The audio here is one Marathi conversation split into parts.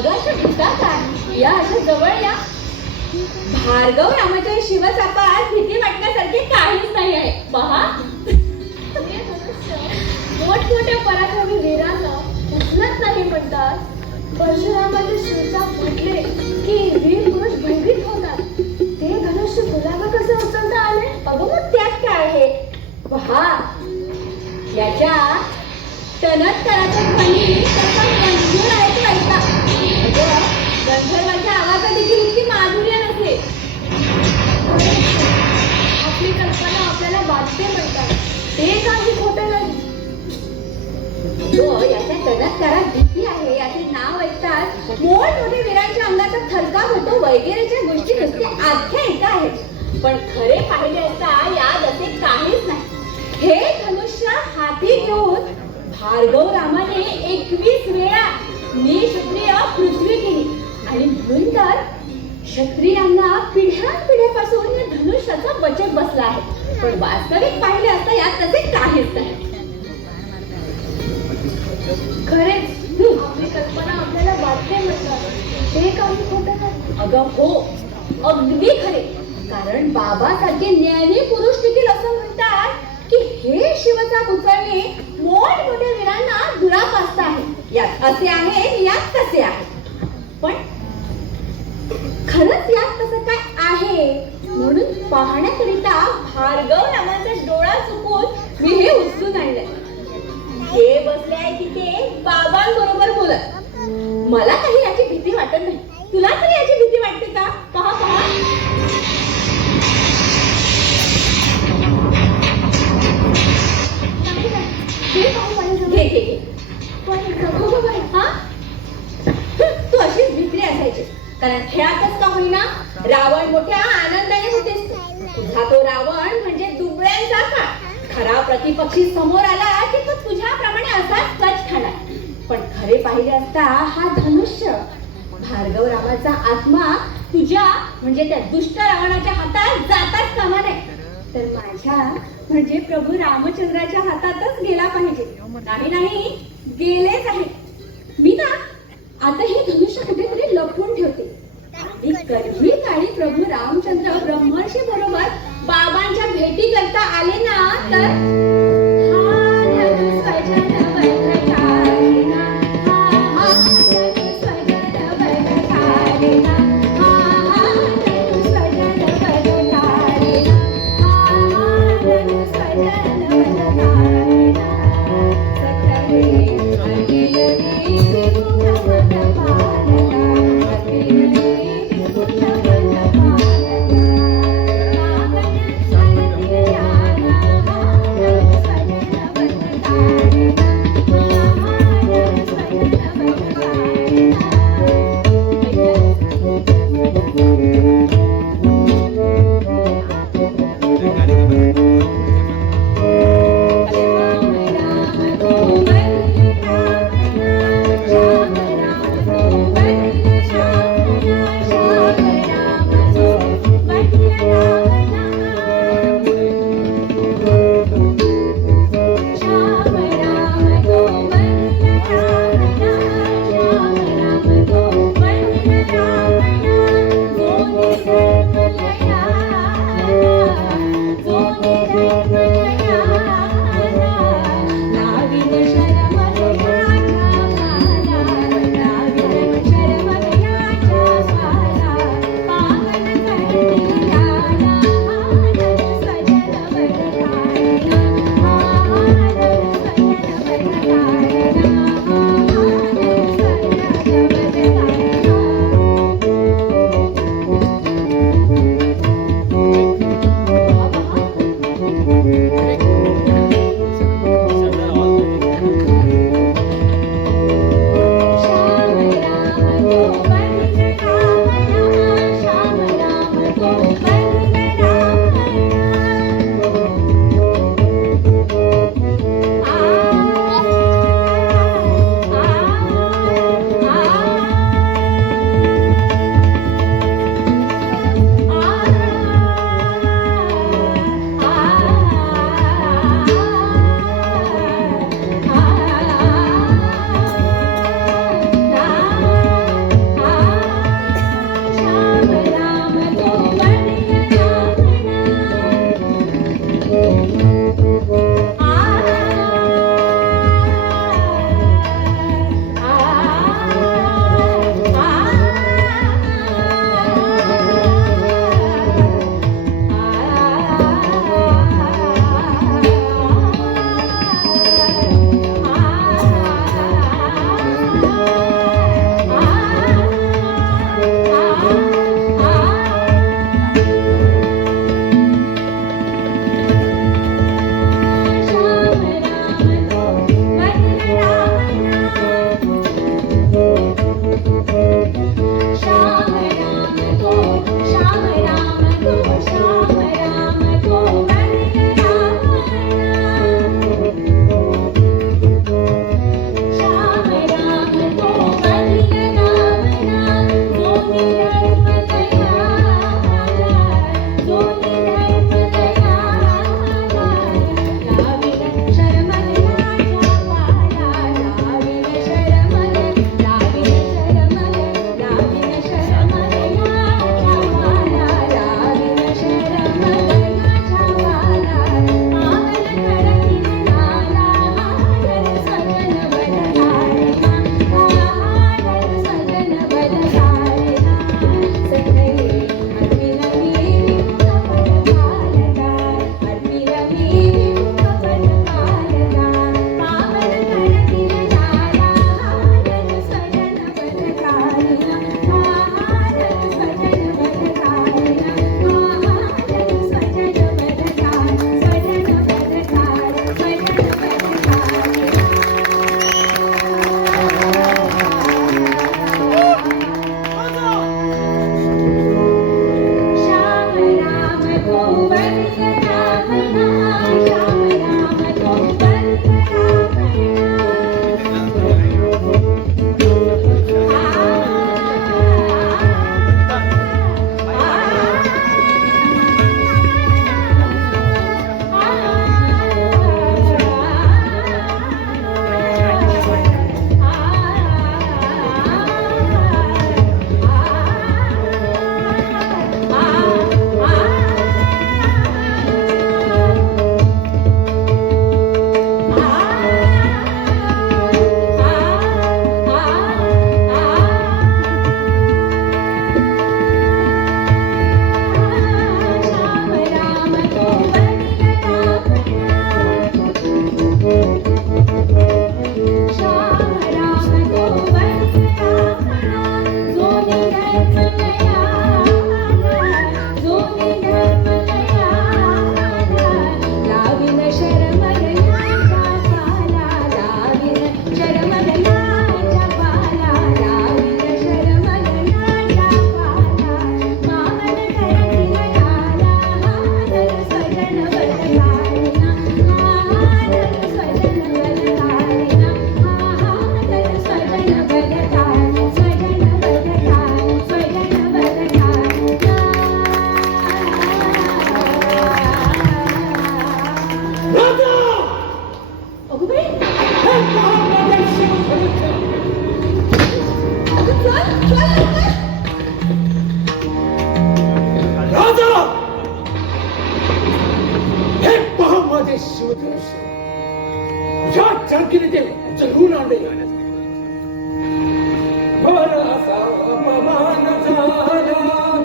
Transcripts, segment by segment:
अगं अशा भूता काय या, अशा जवळ या. भार्गव रामाच्या शिवचापात भीती वाटण्यासारखे काहीच नाही आहे. पहा, मोठमोठ्या पराक्रमी वीरांना उचलत नाही म्हणतात. परशुरामाचे शिवचाप फुटले की वीर पुरुष भयभीत होतात. ते धनुष्य तुला कसं उचलता आले? अगं मग त्यात काय आहे? पहा, याच्या टनत्काराचा ध्वनी कसा गंभीर ऐकू ऐका. अगं गंधर्वाच्या आवाजात देखील इतकी माधुर्य नसे. आपली कल्पना आपल्याला वाटते म्हणतात, ते काही खोटं नाही. याच्या टनत्कारात भीती आहे याचे नाव ऐकतात मोठमोठे वीरांच्या अंगाचा थरकाप होतो वगैरेच्या गोष्टी नुसत्या आख्यायिका आहेत. पण खरे पाहिले असता यात असे काहीच नाही. हे धनुष्य हाती घेऊन भार्गव रामाने 21 वेळा निक्षत्रिय पृथ्वी केली आणि म्हणून तर क्षत्रियांना पिढ्यानपिढ्यापासून या धनुष्याचा बचत बसला आहे. पण वास्तविक पाहिले असता यात तसे काहीच नाही. खरेच आपली कल्पना आपल्याला वाटते म्हणतात, ते काही खोटं नाही. अगं हो, अगदी खरे. कारण बाबासारखे ज्ञानी पुरुष देखील असं म्हणतात की हे शिवचाप उचलणे मोठमोठ्या वीरांना दुरापास्त आहे. यात असे आहे, यात तसे आहे. पण खरंच यात तसं काय आहे म्हणून पाहण्याकरिता भार्गव रामाचा डोळा चुकून मी हे उचलून आणले. हे बसले आहे तिथे बाबांबरोबर बोलत. मला काही याची भीती वाटत नाही. तुला तरी याची भीती वाटते का? पहा पहा, तू अशीच भित्री असायची. कारण खेळातच का होईना रावण मोठ्या आनंदाने होतेस. तुझा तो रावण म्हणजे दुबळ्यांचा का खरा प्रतिपक्षी समोर आला की तो तुझ्याप्रमाणे असाच कच खाणार. पण खरे पाहिले असता हा धनुष्य भार्गव रामाचा आत्मा तुझ्या म्हणजे त्या दुष्ट रावणाच्या हातात जाताच कामा नये, तर माझ्या म्हणजे प्रभू रामचंद्राच्या हातातच गेला पाहिजे. नाही नाही, गेलेच आहे. मी ना आता हे धनुष्य कुठेतरी लपवून ठेवते आणि कधी काळी प्रभू रामचंद्र ब्रह्मर्षी बरोबर बाबांच्या भेटी करता आले ना तर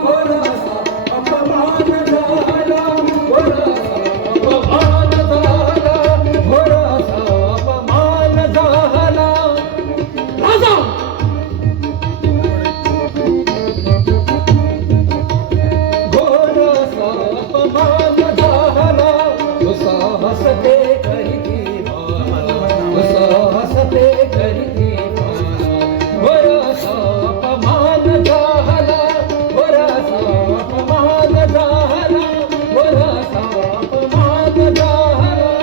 वरासा अपमान झाला, वरासा अपमान झाला, वरासा अपमान झाला. राजा घोरासा अपमान झाला, तुसा हसते करीती माला, तुसा हसते करीती माला. वरासा अपमान झाला, वरासा अपमान झाला, वरासा अपमान झाला.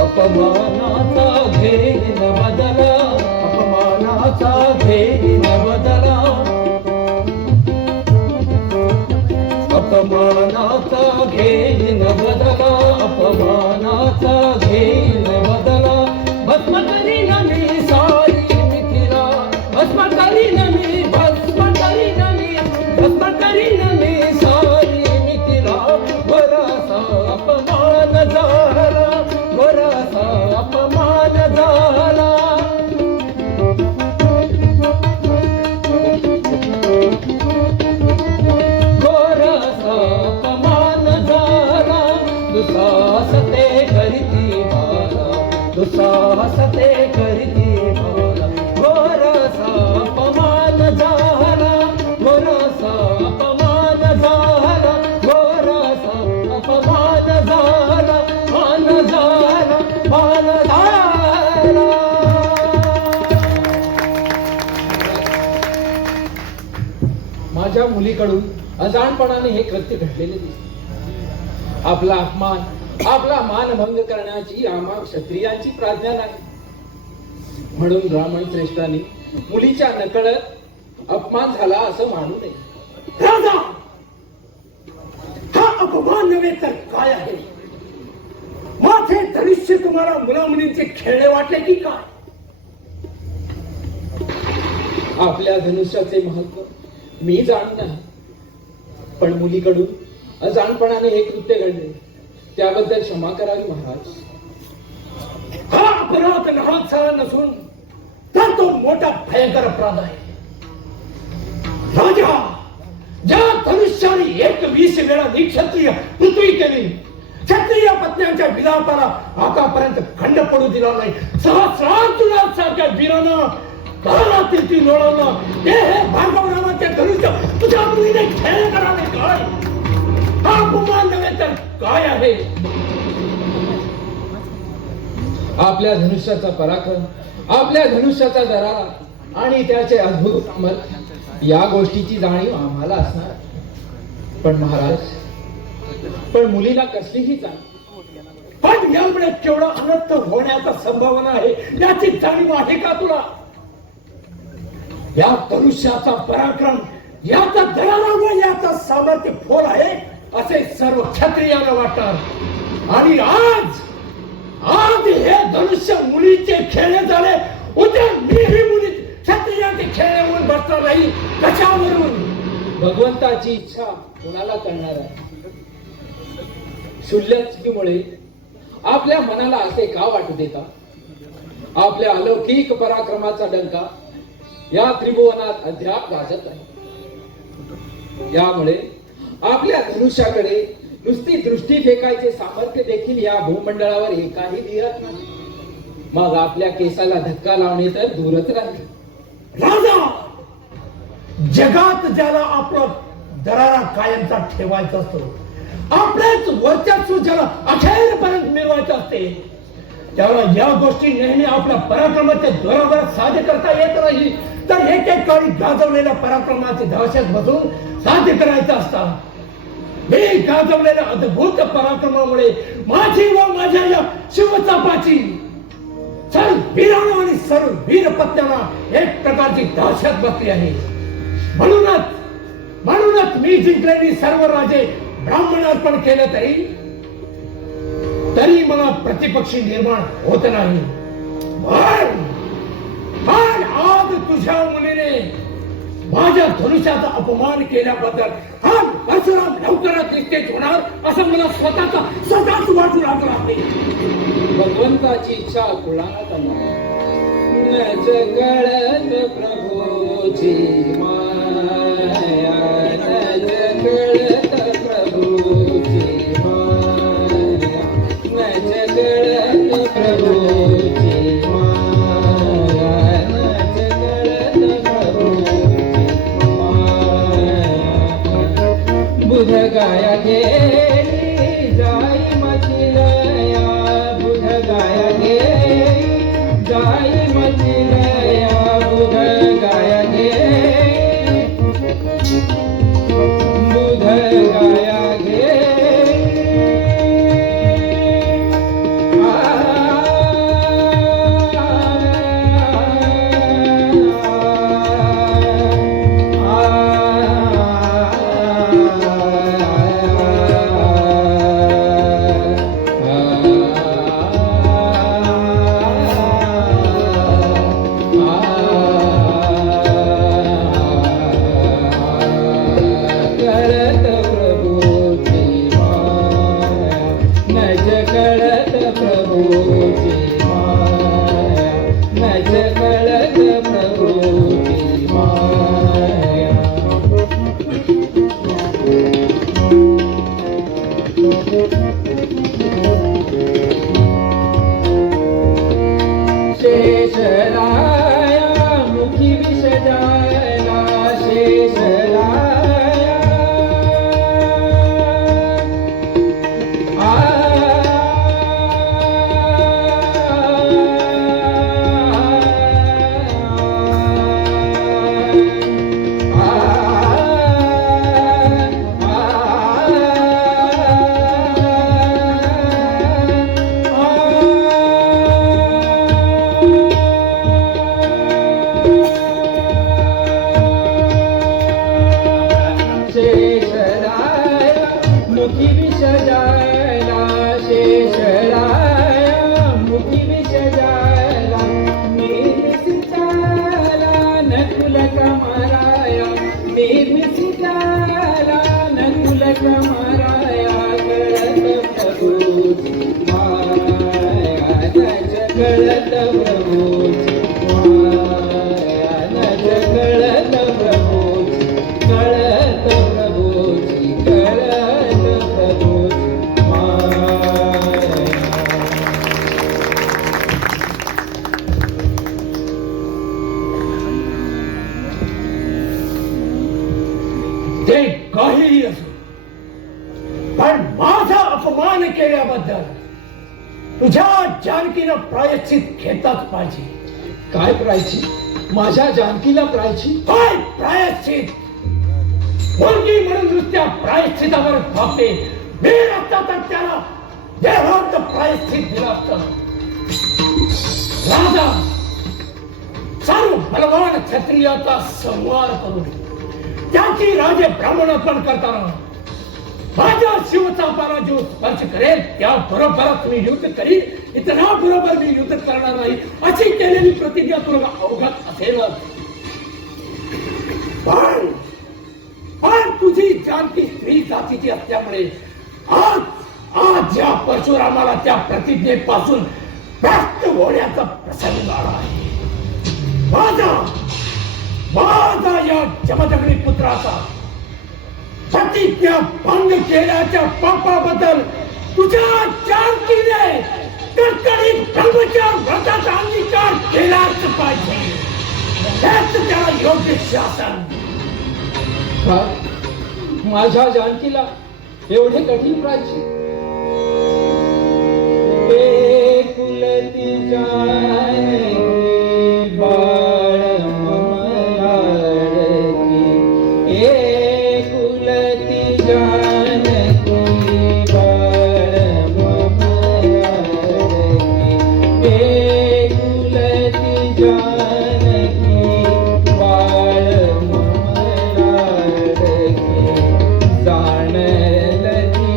अपमानाचा घेर न बदला, अपमानाचा घेर न बदला, अपमानाचा घेर न बदला, अपमानाचा घेर न बदला. भस्म करीन मी सारी मिथिला, भस्म करीन मी, भस्म करीन मी, भस्म करीन मी सारी मिथिला. वरासा अपमान झाला, वरासा अपमान झाला. वरासा अपमान झाला, दुसाहसते करीती माला, दुसाहसते करीती माला. वरासा अपमान झाला, वरासा अपमान झाला, वरासा अपमान झाला, मान झाला, मान झाला. माझ्या मुलीकडून अजाणपणाने हे कृत्य घडलेले दिसते. आपला अपमान, आपला मानभंग करण्याची आम्हा क्षत्रियांची प्राज्ञा नाही. म्हणून ब्राह्मण श्रेष्ठांनी मुलीच्या नकळत अपमान झाला असं मानू नये. राजा हा अपमान नव्हे तर काय आहे? माझे धनुष्य तुम्हाला मुलामुलींचे खेळणे वाटले की काय? आपल्या धनुष्याचे महत्व मी जाणून नाही, पण मुलीकडून अजाणपणाने हे कृत्य घडले, त्याबद्दल क्षमा करावी महाराज. हा अपराध लहानसा नसून तर तो मोठा भयंकर अपराध आहे. राजा ज्या धनुष्याने 21 वेळा निक्षत्रिय पृथ्वी केली, क्षत्रिय पत्न्यांच्या विलापाला आतापर्यंत खंड पडू दिला नाही, सहस्रार्जुनासारख्या वीरानं काळातील ती लोळवलं, ते हे भार्गव नावाचे धनुष्य तुझ्या मुलीने खेळ करावे काय? हा अपमान नव्हे तर काय आहे? आपल्या धनुष्याचा पराक्रम, आपल्या धनुष्याचा दरारा आणि त्याचे अद्भुत सामर्थ्य या गोष्टीची जाणीव आम्हाला असणार. पण महाराज, पण मुलीला कसलीही जाणीव, पण यामुळे केवढा अनर्थ होण्याचा संभावना आहे याची जाणीव आहे का तुला? या धनुष्याचा पराक्रम, याचा दरारा व याचा सामर्थ्य फोल आहे असे सर्व क्षत्रियांना वाटतात. आणि आज हे धनुष्य मुलीचे खेळणे झाले, उद्या मीही मुली क्षत्रियांचे खेळणे म्हणून बसणार नाही. कशावरून? भगवंताची इच्छा कोणाला कळणार आहे? क्षुल्लकमुळे आपल्या मनाला असे का वाटू देता? आपल्या अलौकिक पराक्रमाचा डंका या त्रिभुवनात अद्याप गाजत आहे. यामुळे आपल्या धनुष्याकडे नुसती दृष्टी फेकायचे सामर्थ्य देखील या भूमंडळावर एकाही दिरत नाही. मग आपल्या केसाला धक्का लावणे तर दूरच राहील. राजा जगात ज्याला आपला दरारा कायमचा ठेवायचा असतो, आपलेच वर्चस्व ज्याला अखेरपर्यंत मिळवायचं असते, त्याला या गोष्टी नेहमी आपल्या पराक्रमाच्या जोरावर साध्य करता येत नाही, तर एकेकाळी गाजवलेल्या पराक्रमाची दहशत बसून साध्य करायचं असतात. मी गाजवलेल्या अद्भुत पराक्रमामुळे माझी व माझ्या या शिवचापाची सर्व वीरांना आणि सर्व वीर पत्न्यांना एक प्रकारची दहशत बसली आहे. म्हणूनच मी जिंकलेली सर्व राजे ब्राह्मण अर्पण केले तरी मला प्रतिपक्षी निर्माण होत नाही. पण आज तुझ्या मुलीने माझ्या धनुष्याचा अपमान केल्याबद्दल हा परशुराम लवकरच निश्चित होणार असं मला स्वतःच वाटू लागलं आहे. भगवंताची इच्छा कुणाला करणार. नज कळत प्रभूची माया, नज कळत प्रभूची माया, नज कळत प्रभूची माया, नज कळत प्रभूची माया. बुध गाया गेली जाई मचिलया, बुध गाया गेली जाई मचिलया, बुध गाया गेली, बुध गाया गेली. आ, कळत प्रभूची माया, नज कळत प्रभूची माया, नज कळत प्रभूची माया. शेषराया मुखी विष जायला, शेषराया आ, शेषराया मुखी विष जायला, शेषराया मुखी विष जायला, निर्मिसिताला नकुल कमराया, निर्मिसिताला नकुल कमराया. कळत प्रभूची माया, नज कळत प्रभूची माया, नज कळत प्रभूची, कळत प्रभूची, कळत प्रभूची माया. ते काहीही असो, पण माझा अपमान केल्याबद्दल तुझ्या जानकीनं प्रायश्चित घेतलाच पाहिजे. काय प्रायची? माझ्या जानकीला प्रायची? काय प्रायश्चित? मुलगी म्हणून नुसत्या प्रायश्चितावर थांबते. मी असता तर त्याला देहांत प्रायश्चित दिलं असतं. राजा सर्व बलवान क्षत्रियाचा संहार करून त्याची राजे ब्राह्मणपण करताना माझ्या शिवचा पराजय स्पर्श करेल, त्या बरोबरच मी युद्ध करीन, इतना बरोबर मी युद्ध करणार नाही अशी केलेली प्रतिज्ञा तुला अवगत असेलच. पण तुझी जानकी स्त्री जातीची असल्यामुळे आज या परशुरामाला त्या प्रतिज्ञेपासून व्यस्त होण्याचा प्रसंग आला आहे. माझा या जमदग्नी पुत्राचा प्रतिज्ञा भंग केल्याच्या पापाबद्दल तुझ्या जानकीने कडकडीत ब्रह्मचार व्रताचा अंगीकार केलाच पाहिजे. हेच त्याला योग्य शासन. का माझ्या जानकीला एवढे कठीण प्रायची? कुलती जानकी बाळ मम लाडकी, कुलती जानकी बाळ मम लाडकी, कुलती जानकी बाळ मम लाडकी. जाणलती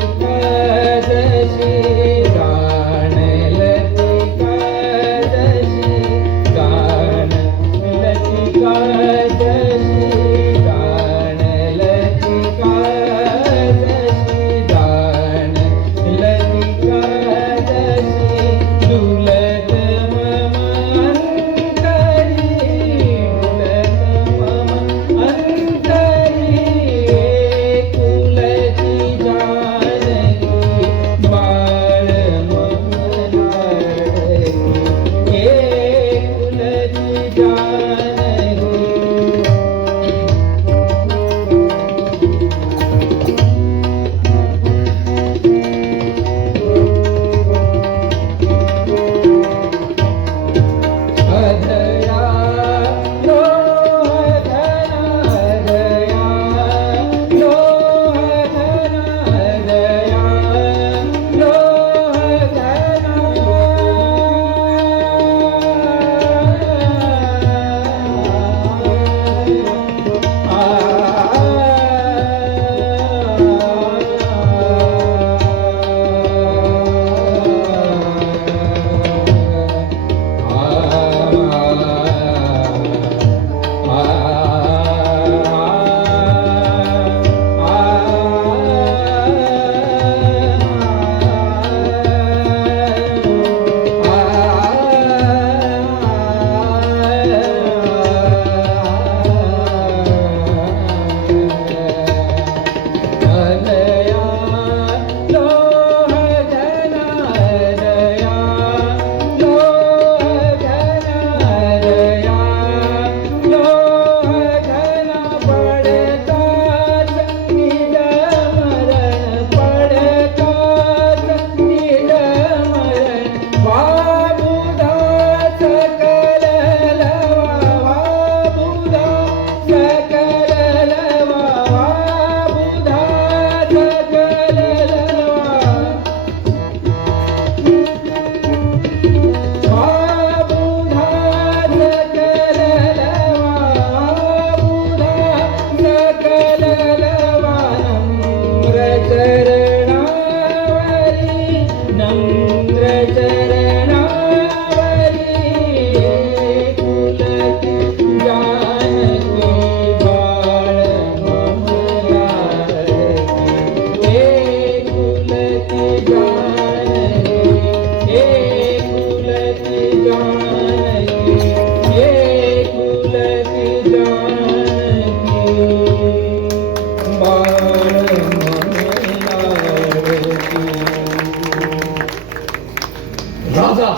राजा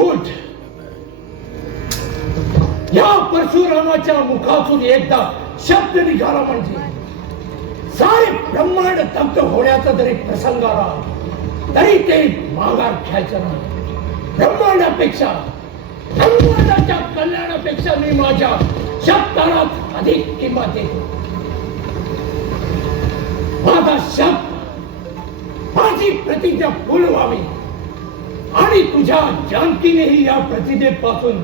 उठ. या परशुरामाच्या मुखातून एकदा शब्द निघाला म्हणजे सारे ब्रह्मांड दग्ध होण्याचा जरी प्रसंग आला तरी ते माघार घ्यायचं नाही. ब्रह्मांडाच्या कल्याणापेक्षा मी माझ्या शब्दाला अधिक किंमत देतो. माझा शब्द माझी प्रतिज्ञा पूर्ण व्हावी आणि तुझ्या जानकीनेही या प्रतिज्ञेपासून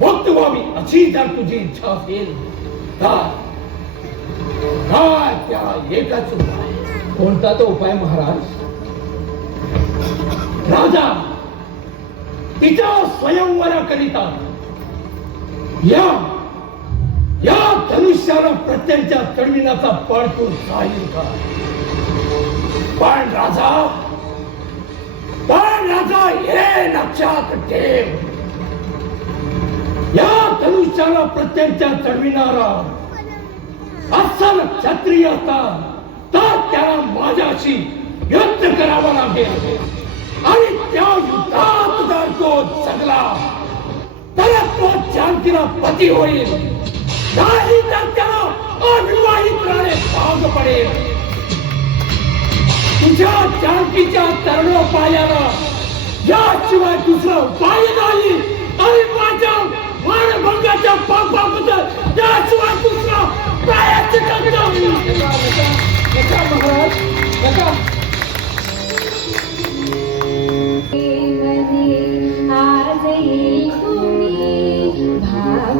मुक्त व्हावी अशी जर तुझी इच्छा असेल तर त्याला एकच उपाय. कोणता तो उपाय महाराज? राजा तिच्या स्वयंवराकरिता या धनुष्याला प्रत्यंच्या चढविण्याचा पण तू जाहीर कर. पण राजा हे लक्षात ठेव, या धनुष्याला प्रत्यंच्या चढविणारा अस्सल क्षत्रिय असतात तर त्याला माझ्याशी युद्ध करावं लागेल आणि त्या युद्धात जर तो जगला तर तो जानकीला पती होईल, नाही तर त्याला अविवाहित राहणे भाग पडेल. तुझ्या जानकीच्या तरुणोपायाला याशिवाय दुसरा उपाय नाही आणि माझ्या मानभंगाच्या पापाबद्दल याशिवाय दुसरा प्रायश्चित्त नाही. नका महाराज नका. आज कुणी भाव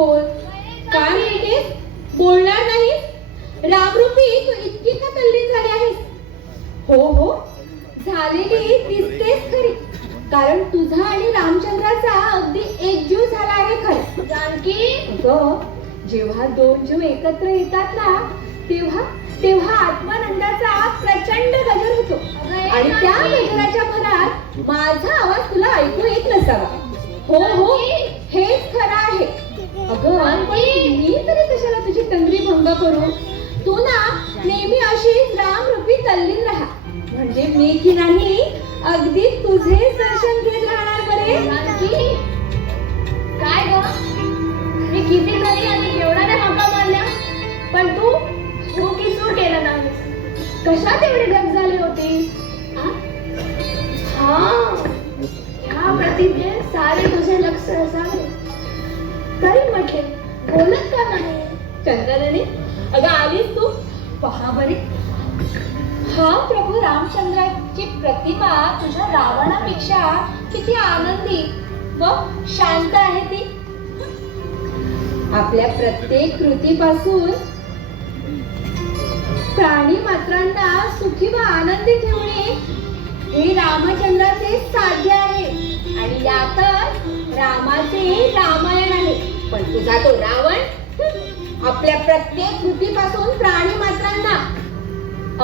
बोल. काय म्हणतेस? बोलणार नाहीस? रामरूपी तू इतकी का तल्लीन झाली आहेस? हो हो, झालेली दिसतेस खरी. कारण तुझा आणि रामचंद्राचा अगदी एक जीव झाला आहे खरं. जानकी, अगं, जेव्हा दोन जीव एकत्र येतात ना, तेव्हा तेव्हा आत्मानंदाचा प्रचंड गजर होतो. आणि त्या गजराच्या भरात माझा आवाज तुला ऐकू येत नसावा. हो हो, हेच खरं आहे. अगं, पण मी तरी कशाला तुझी तंद्री भंग करू? तू ना नेहमी अशीच रामरूपी तल्लीन राहा. म्हणजे मी की नाही अगदी तुझेच दर्शन घेत राहणार बरे. जानकी, काय ग? मी किती तरी आणि केवढ्याने हाका मारल्या, पण तू किसूर केलं नाहीस. कशात एवढी ढग झाली होती? हा, ह्या प्रतिज्ञे सारे तुझे लक्ष असावे. तरी म्हटले बोलत का नाही? चंद्रदनी, अगं आलीस तू? पहा बरे, हा प्रभू रामचंद्राची प्रतिमा तुझ्या रावणापेक्षा किती आनंदी व शांत आहे ती. आपल्या प्रत्येक कृतीपासून प्राणी मात्रांना सुखी व आनंदी ठेवणे हे रामचंद्राचे साध्य आहे. आणि यातच रामाचे रामायण आहे. पण तुझा तो रावण आपल्या प्रत्येक कृतीपासून प्राणी मात्रांना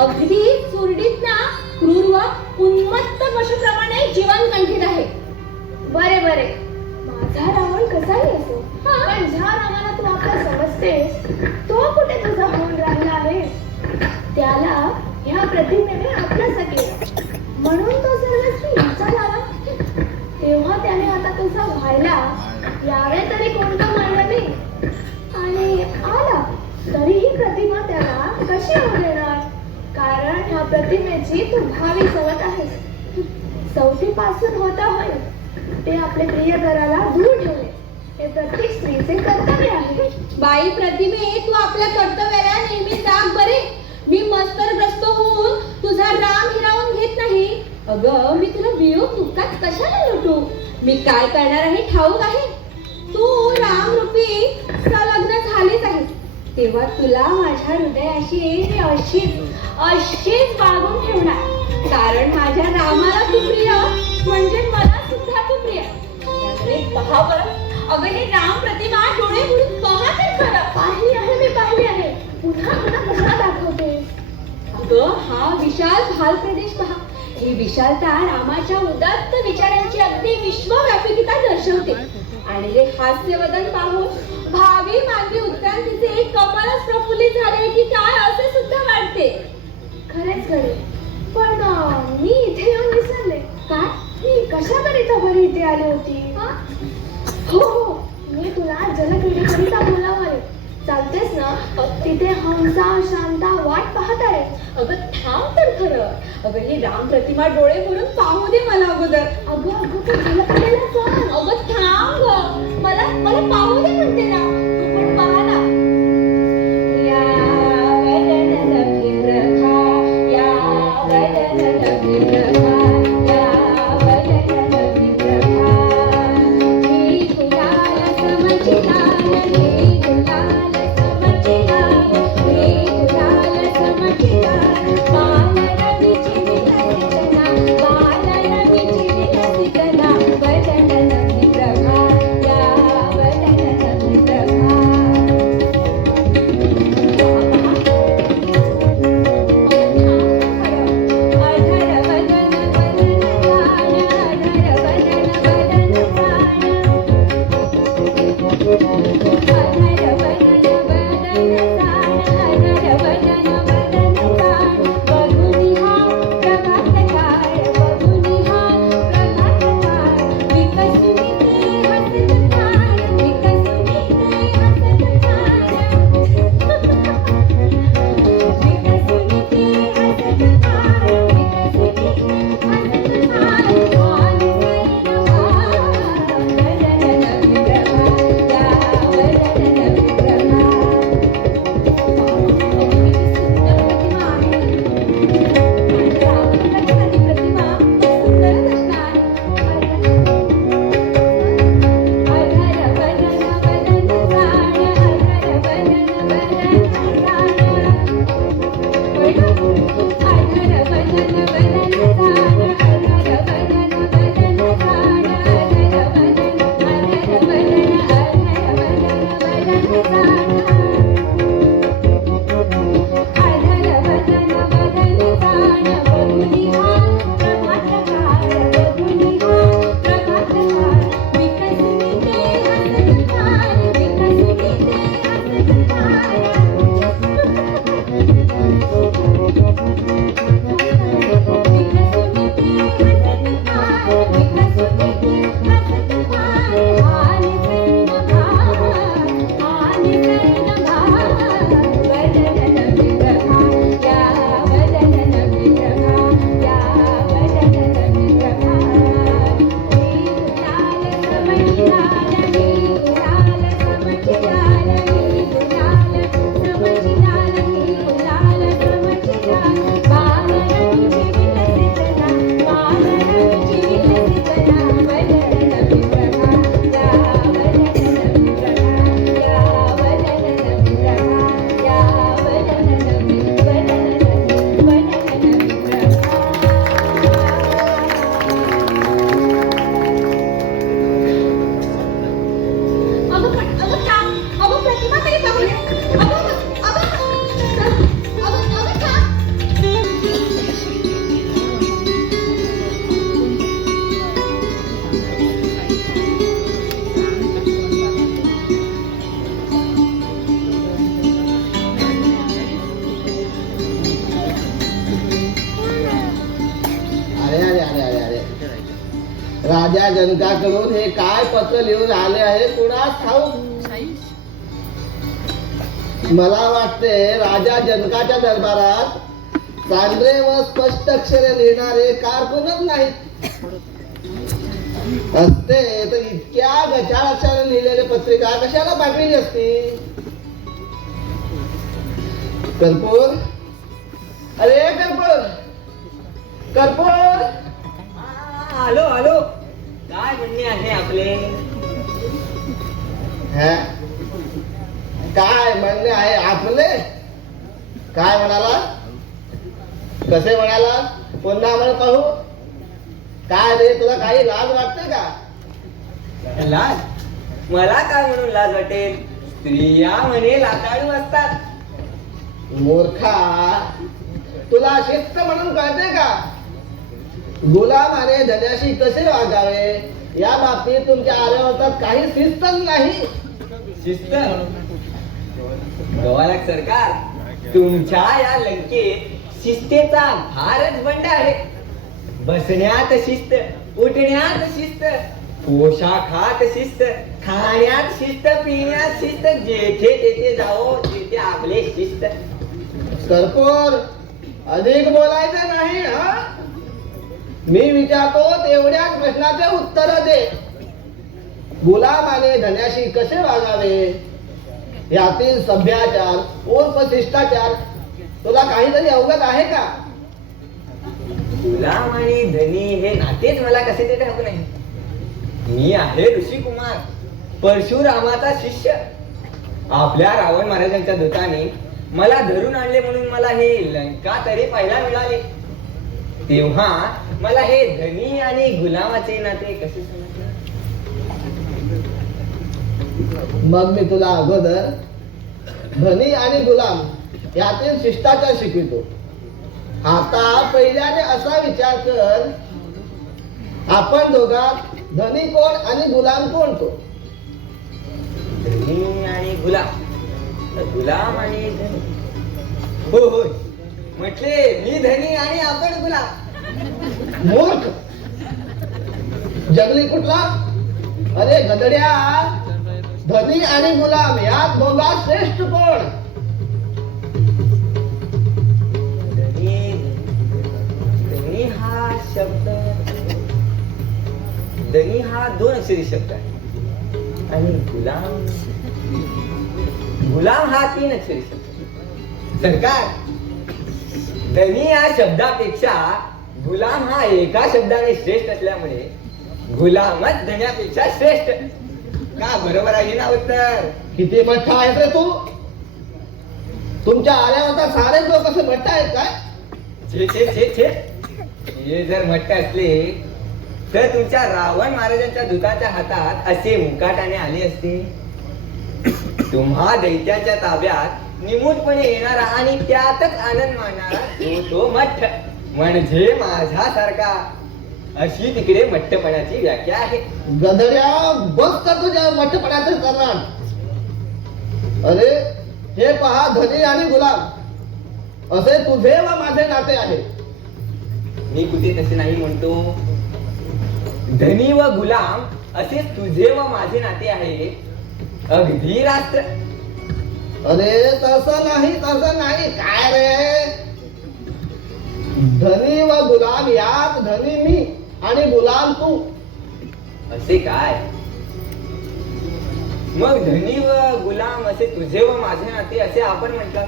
अगदी सुरडीत ना क्रूर व उन्मत्त पशुप्रमाणे जीवन कंठीत आहे. बरे बरे, माझा रावण कसाही असो, पण ज्या रामाला तू आपला समजतेस तो कुठे तुझा होऊन राहिला आहे? त्याला ह्या प्रतिमेने आपल्यासाठी केलं, म्हणून तो सर्वस्वी हिंसा झाला. तेव्हा त्याने आता तुझा व्हायला यावे तरी कोणता मार्ग नाही. आणि आला तरीही प्रतिमा त्याला कशी होऊ देणार? कारण ह्या प्रतिमेची तू भावी सवत आहेस. सवतीपासून होता होय ते आपले प्रियकराला दूर ठेवणे हे प्रत्येक स्त्रीचे कर्तव्य आहे. बाई प्रतिमे, तू आपल्या कर्तव्याला नेहमी जाग बरे. मी मस्तरग्रस्त होऊन तुझा राम हिरावून घेत नाही. अगं, मी तुला वियोग दुःखात कशाला लुटू? मी काय करणार आहे ठाऊक आहे. तू रामरूपी संलग्न झालीच आहेस, तेव्हा तुला माझ्या हृदयाशी अशीच वागून ठेवणार. कारण माझ्या रामाला तू प्रिय म्हणजे मला सुद्धा तू प्रिय. त्यामुळे पहा बरं, अगं ही राम प्रतिमा डोळे उघडून पहा तर खरं. पाहिली आहे, मी पाहिली आहे. पुन्हा पुन्हा कशा दाखवते? अगं, हा विशाल भाल प्रदेश पहा. ही विशालता रामाच्या उदात्त विचारांची अगदी विश्वव्यापिकता दर्शवते. आणि हे हास्यवदन पाहून भावी मानवी उत्क्रांतीचे कमलच प्रफुल्लित झाले की काय असे सुद्धा वाटते. खरेच खरे, पण मी इथे येऊन विसरले. काय? मी कशाकरिता बरी इथे आली होती? हो हो, मी तुला जलक्रीडेकरिता बोलावले. चालतेस ना? तिथे हंसा शांता वाट पाहत आहे. अगं थांब तर खरं. अगं ही राम प्रतिमा डोळे भरून पाहू दे मला अगोदर. अगं अगं, तू जलक्रीडेला चल. अगं थांब गं, मला पाहू दे म्हणते ना. तू पण पहा ना. या वदन लक्ष्मीप्रभा, या वदन लक्ष्मीप्रभा, या वदन लक्ष्मीप्रभा. ही गुलाल समचितान, ही गुलाल समचितान, ही गुलाल समचितान. बालरवीची विलसितना, बालरवीची विलसितना. वदन लक्ष्मीप्रभा, या वदन लक्ष्मीप्रभा. राजा जनकाकडून हे काय पत्र लिहून आले आहे कुणास ठाऊक. मला वाटते राजा जनकाच्या दरबारात चांगले व स्पष्ट अक्षरे लिहिणारे कारकूनच नाहीत. असते तर इतक्या गचाळ अक्षराने लिहिलेले पत्रिका कशाला पाठवली असती. कर्पूर, अरे कर्पूर, कर्पूर. आलो आलो. काय म्हणणे आहे आपले? हा? काय म्हणणे आहे आपले? काय म्हणाला? कसे म्हणाला? पुन्हा म्हण पाहू. काय रे, तुला काही लाज वाटते का? लाज? मला काय म्हणून लाज वाटेल? स्त्रिया म्हणे लाताळू असतात. मूर्खा, तुला शिस्त म्हणून कळते का? गुलामाने धन्याशी कसे वागावे या बाबतीत तुमच्या आर्यावर्तात काही शिस्तच नाही. शिस्त? गवालक सरकार, तुमच्या या लंकेत शिस्तेचा फारच बंड आहे. बसण्यात शिस्त, उठण्यात शिस्त, पोशाखात शिस्त, खाण्यात शिस्त, पिण्यात शिस्त, जेथे तेथे जाओ तिथे आपले शिस्त. कर्पूर, अधिक बोलायचं नाही. हा, मी विचारतो तेवढ्याच प्रश्नाचे उत्तर दे. गुलामाने धन्याशी कसे वागावे यातील सभ्याचार उर्फ शिष्टाचार तुला काहीतरी अवगत आहे का? गुलाम आणि धनी हे नातेच मला कसे ते ठाऊक नाही. मी आहे ऋषी कुमार, परशुरामाचा शिष्य. आपल्या रावण महाराजांच्या दूताने मला धरून आणले म्हणून मला हे लंका तरी पाहायला मिळाले. तेव्हा मला हे धनी आणि गुलामाचे नाते कसे समजले? मग मी तुला अगोदर धनी आणि गुलाम यातील शिष्टाचार शिकवितो. आता पहिल्याने असा विचार कर, आपण दोघात धनी कोण आणि गुलाम कोण? तो धनी आणि गुलाम, गुलाम आणि धनी. हो होय, म्हटले मी धनी आणि आपण गुलाम. मूर्ख, जंगली कुठला? अरे गदड्या, धनी आणि गुलाम यात दोघात श्रेष्ठ कोण? धनी हा शब्द, धनी हा 2 अक्षरी शब्द आहे आणि गुलाम, गुलाम हा 3 अक्षरी शब्द. सरकार, धनी या शब्दापेक्षा गुलाम हा एका शब्दाने श्रेष्ठ असल्यामुळे गुलामच धन्यापेक्षा श्रेष्ठ. का बरोबर आहे ना उत्तर? किती मठ्ठा आहेस रे तू? तुमच्या आल्यावर सारे लोक कसे मठ्ठा आहेत काय? छे छे छे छे. हे जर मट्ट असले तर तुमच्या रावण महाराजांच्या दूताच्या हातात असे मुकाटाने आले असते. तुम्हा दैत्याच्या ताब्यात निमूटपणे येणारा आणि त्यातच आनंद मानणारा तो मठ्ठ म्हणजे माझ्यासारखा. अशी तिकडे मठ्ठपणाची व्याख्या आहे. गदड्या, बघ तर तुझ्या मठ्ठपणाचे करणार. अरे हे पहा, धनी आणि गुलाम असे तुझे व माझे नाते आहे. मी कुठे तसे नाही म्हणतो. धनी व गुलाम असे तुझे व माझे नाते आहे, अगदी रात्र. अरे तसं नाही. काय रे, धनी व गुलाम यात धनी मी आणि गुलाम तू. असे काय? मग धनी व गुलाम असे तुझे व माझे नाते असे आपण म्हणतात.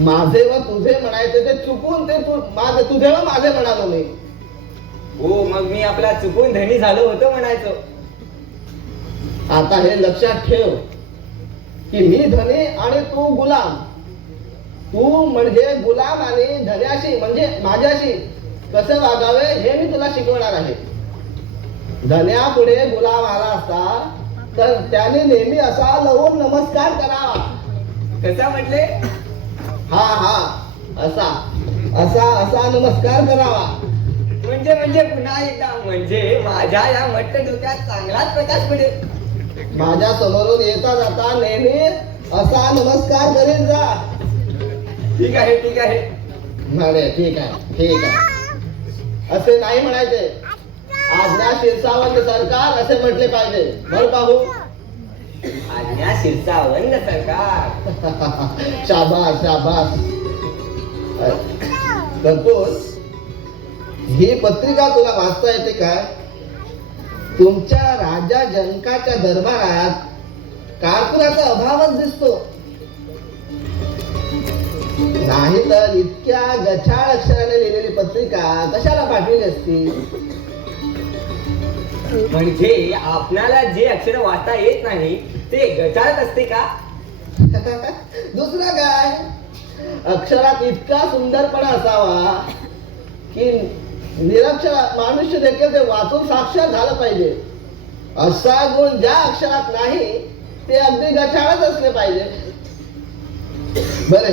माझे व तुझे म्हणायचे ते चुकून ते तुझे व माझे म्हणालो मी. हो, मग मी आपला चुकून धनी झालो होतो म्हणायचो. आता हे लक्षात ठेव की मी धनी आणि तू गुलाम. तू म्हणजे गुलाम आणि धन्याशी म्हणजे माझ्याशी कसं वागावे हे मी तुला शिकवणार आहे. धन्या पुढे गुलाम आला असता तर त्याने नेहमी असा लवून नमस्कार करावा. कसा म्हटले? हा असा असा असा नमस्कार करावा. म्हणजे पुन्हा एकदा म्हणजे माझ्या या मट्ट डोक्यात चांगलाच प्रकाश पडेल. माझ्या समोरून येता जाता नेहमी असा नमस्कार करीत जा. ठीक आहे ठीक आहे. म्हणे ठीक आहे. असे नाही म्हणायचे. आज्ञा शिरसावंत सरकार असे म्हटले पाहिजे बरं बाबू. आज्ञा शिरसावंत सरकार. शाबास शाबास. कर्पूर, ही पत्रिका तुला वाचता येते काय? तुमच्या राजा जनकाच्या दरबारात कारकुनाचा अभावच दिसतो. नाही तर इतक्या गछाळ अक्षराने लिहिलेली पत्रिका कशाला पाठवली असती? म्हणजे आपणाला जे अक्षर वाचता येत नाही ते गचाळत असते का? दुसरा काय, अक्षरात इतका सुंदरपणा असावा की निरक्षर मनुष्य देखील ते वाचून साक्षर झालं पाहिजे. असा गुण ज्या अक्षरात नाही ते अगदी गचाळच असले पाहिजे. बरे,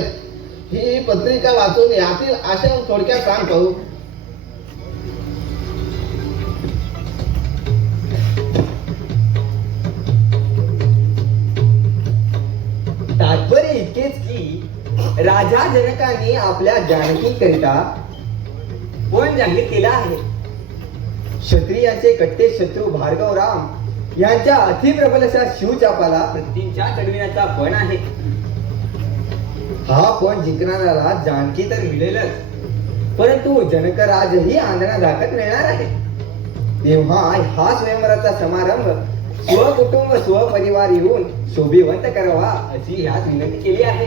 ही पत्रिका वाचून यातील आशय थोडक्यात सांग पाहू. तात्पर्य इतकेच की राजा जनकाने आपल्या जानकीकरिता पण जाहीर केला आहे. क्षत्रियांचे कट्टे शत्रू भार्गवराम यांच्या अतिप्रबल अशा शिवचापाला पृथ्वीच्या चढविण्याचा पण आहे. हा पण जिंकणारा जानकी तर मिळेलच, परंतु जनकराजही आंधळा दाखत मिळणार आहे. तेव्हा हा स्वयंवराचा समारंभ स्वकुटुंब स्वपरिवार येऊन शोभिवंत करावा अशी ह्यात विनंती केली आहे.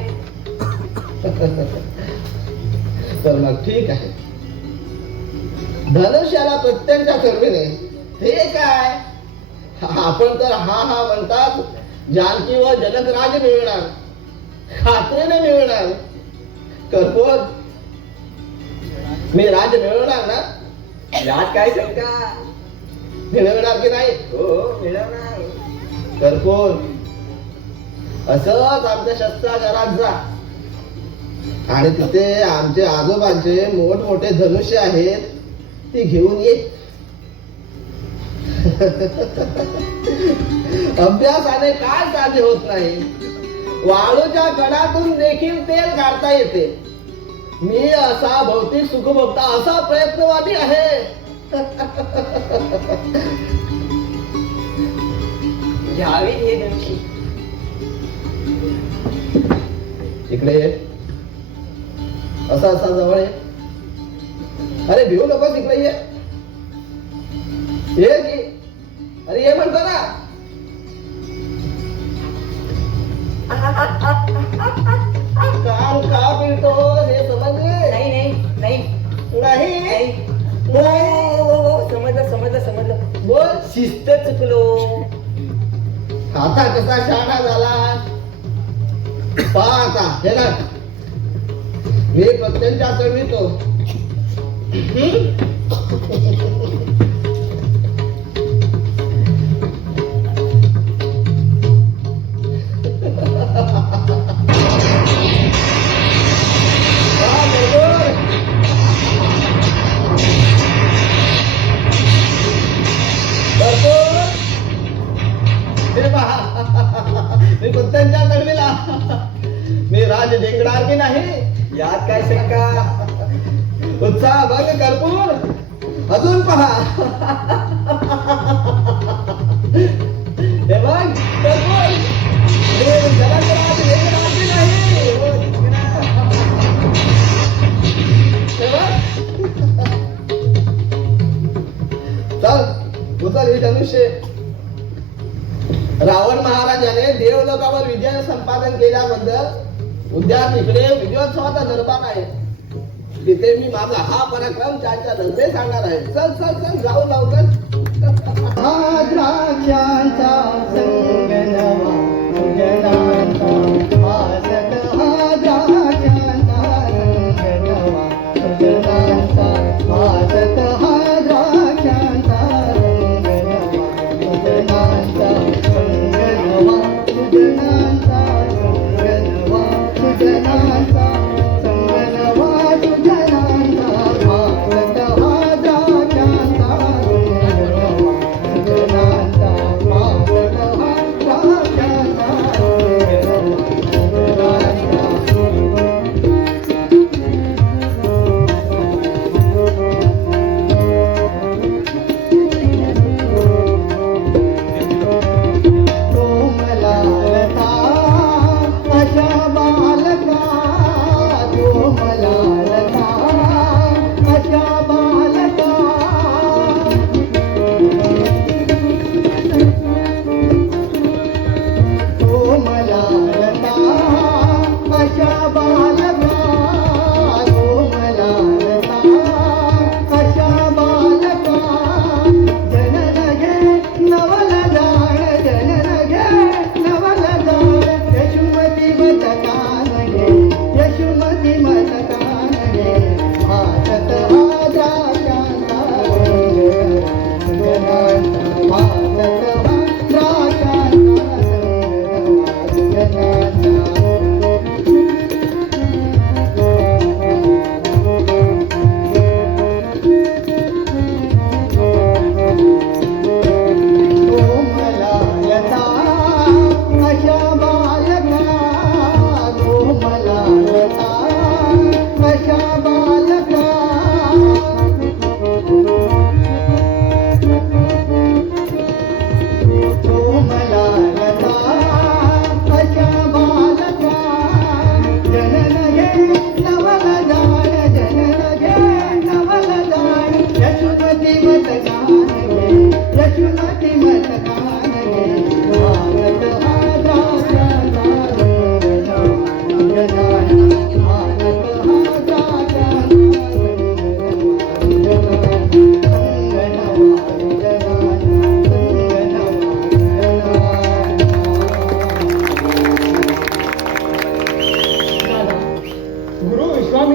तर मग ठीक आहे. धनुष्याला प्रत्यंच्या चढविणे हे काय? आपण तर हा हा म्हणतात जानकी व जनकराज मिळणार, खात्रीने मिळणार. कर्पूर, मी राज मिळवणार ना? यात काय शंका? मिळवणार की नाही? हो, मिळवणार. कर्पूर, असंच आमच्या शस्त्रागारात जा आणि तिथे आमचे आजोबांचे मोठमोठे धनुष्य आहेत ती घेऊन ये. अभ्यासाने काय साध्य होत नाही. वाळूच्या कडातून देखील तेल काढता येते. मी असा भौतिक सुखभोक्ता असा प्रयत्नवादी आहे. घ्यावी हे धनुष्य. इकडे ये. असा असा जवळ ये. अरे भिवू नकोस, इकडे ये. ये की. अरे ये म्हणतो ना. काम का पिळतो हे समजले? नाही नाही नाही नाही. हो, समजलं. बोल. शिस्त चुकलो. आता कसा शहाणा झाला पहा. आता हे ना, मी प्रत्यंच्या चढवितो. मी प्रत्यंच्या चढविला. मी राज जिंकणार की नाही यात काय शंका? उत्साह बघ कर्पूर. अजून पहा. हे बघ कर्पूर, मी जनकराज जिंकणार की नाही? हो, जिंकणार. हे बघ. चल उचल ही धनुष्य. रावण महाराजाने देवलोकावर विजय संपादन केल्याबद्दल उद्या तिकडे विजयोत्सवाचा दरबार आहे. तिथे मी माझा हा पराक्रम त्याच्या नजरे सांगणार आहे. चल चल चल, जाऊ लवकर. द्राक्षांचा संगनवा सुजनांचा वासत. द्राक्षांचा संगनवा सुजनांचा वासत. द्राक्षांचा संगनवा सुजनांचा संगनवा सुजनांचा संगनवा सुजनांचा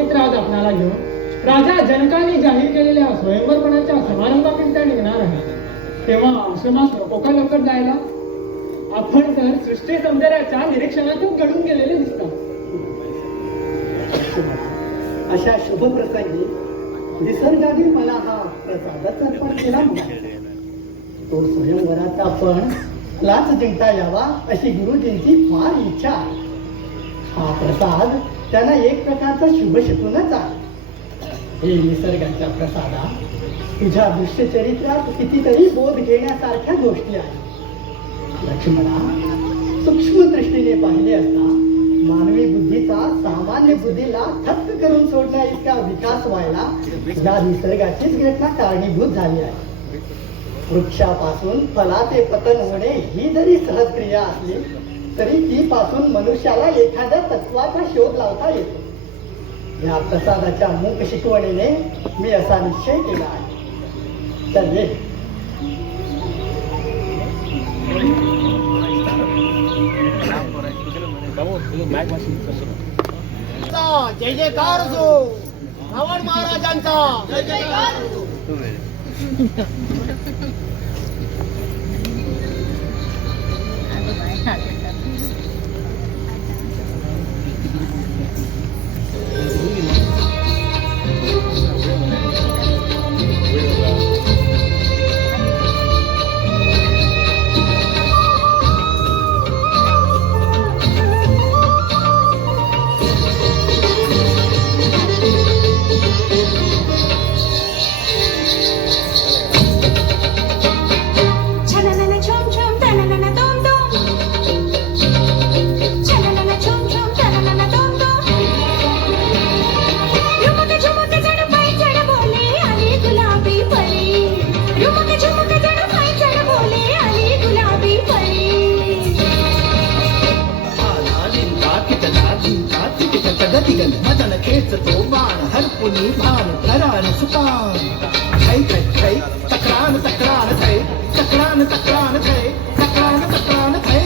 विश्वामित्र आज आपणाला घेऊन राजा जनकाने जाहीर केलेल्या स्वयंवरपणाच्या समारंभाकरिता निघणार आहे. तेव्हा आश्रमास नको का लवकर जायला? आपण तर सृष्टी सौंदर्याच्या निरीक्षणातून घडून गेलेले दिसतात. अशा शुभ प्रसंगी निसर्गाने मला हा प्रसादच अर्पण केला होता. तो स्वयंवराचा पण लाच जिंकता यावा अशी गुरुजींची फार इच्छा आहे. हा प्रसाद त्यांना एक प्रकारचा शुभ शकूनच आहे. हे निसर्गाच्या प्रसादा, तुझ्या दृश्यचरित्रात कितीतरी बोध घेण्यासारख्या गोष्टी आहेत. लक्ष्मणा, सूक्ष्म दृष्टीने पाहिले असता मानवी बुद्धीचा सामान्य बुद्धीला थक्क करून सोडण्या इतका विकास व्हायला या निसर्गाचीच घटना कारणीभूत झाली आहे. वृक्षापासून फलाचे पतन होणे ही जरी सहज क्रिया असली तरी ती पासून मनुष्याला एखाद्या तत्वाचा शोध लावता येतो. या प्रसादाच्या मूक शिकवणीने मी असा निश्चय केला आहे. तर ये. जय जयकार असो रावण महाराजांचा. जय जयकार. तो बाण हरपुनी भान करान सुकान थै थै थै तक्रान तक्रान थै तक्रान तक्रान थै तक्रान तक्रान थै.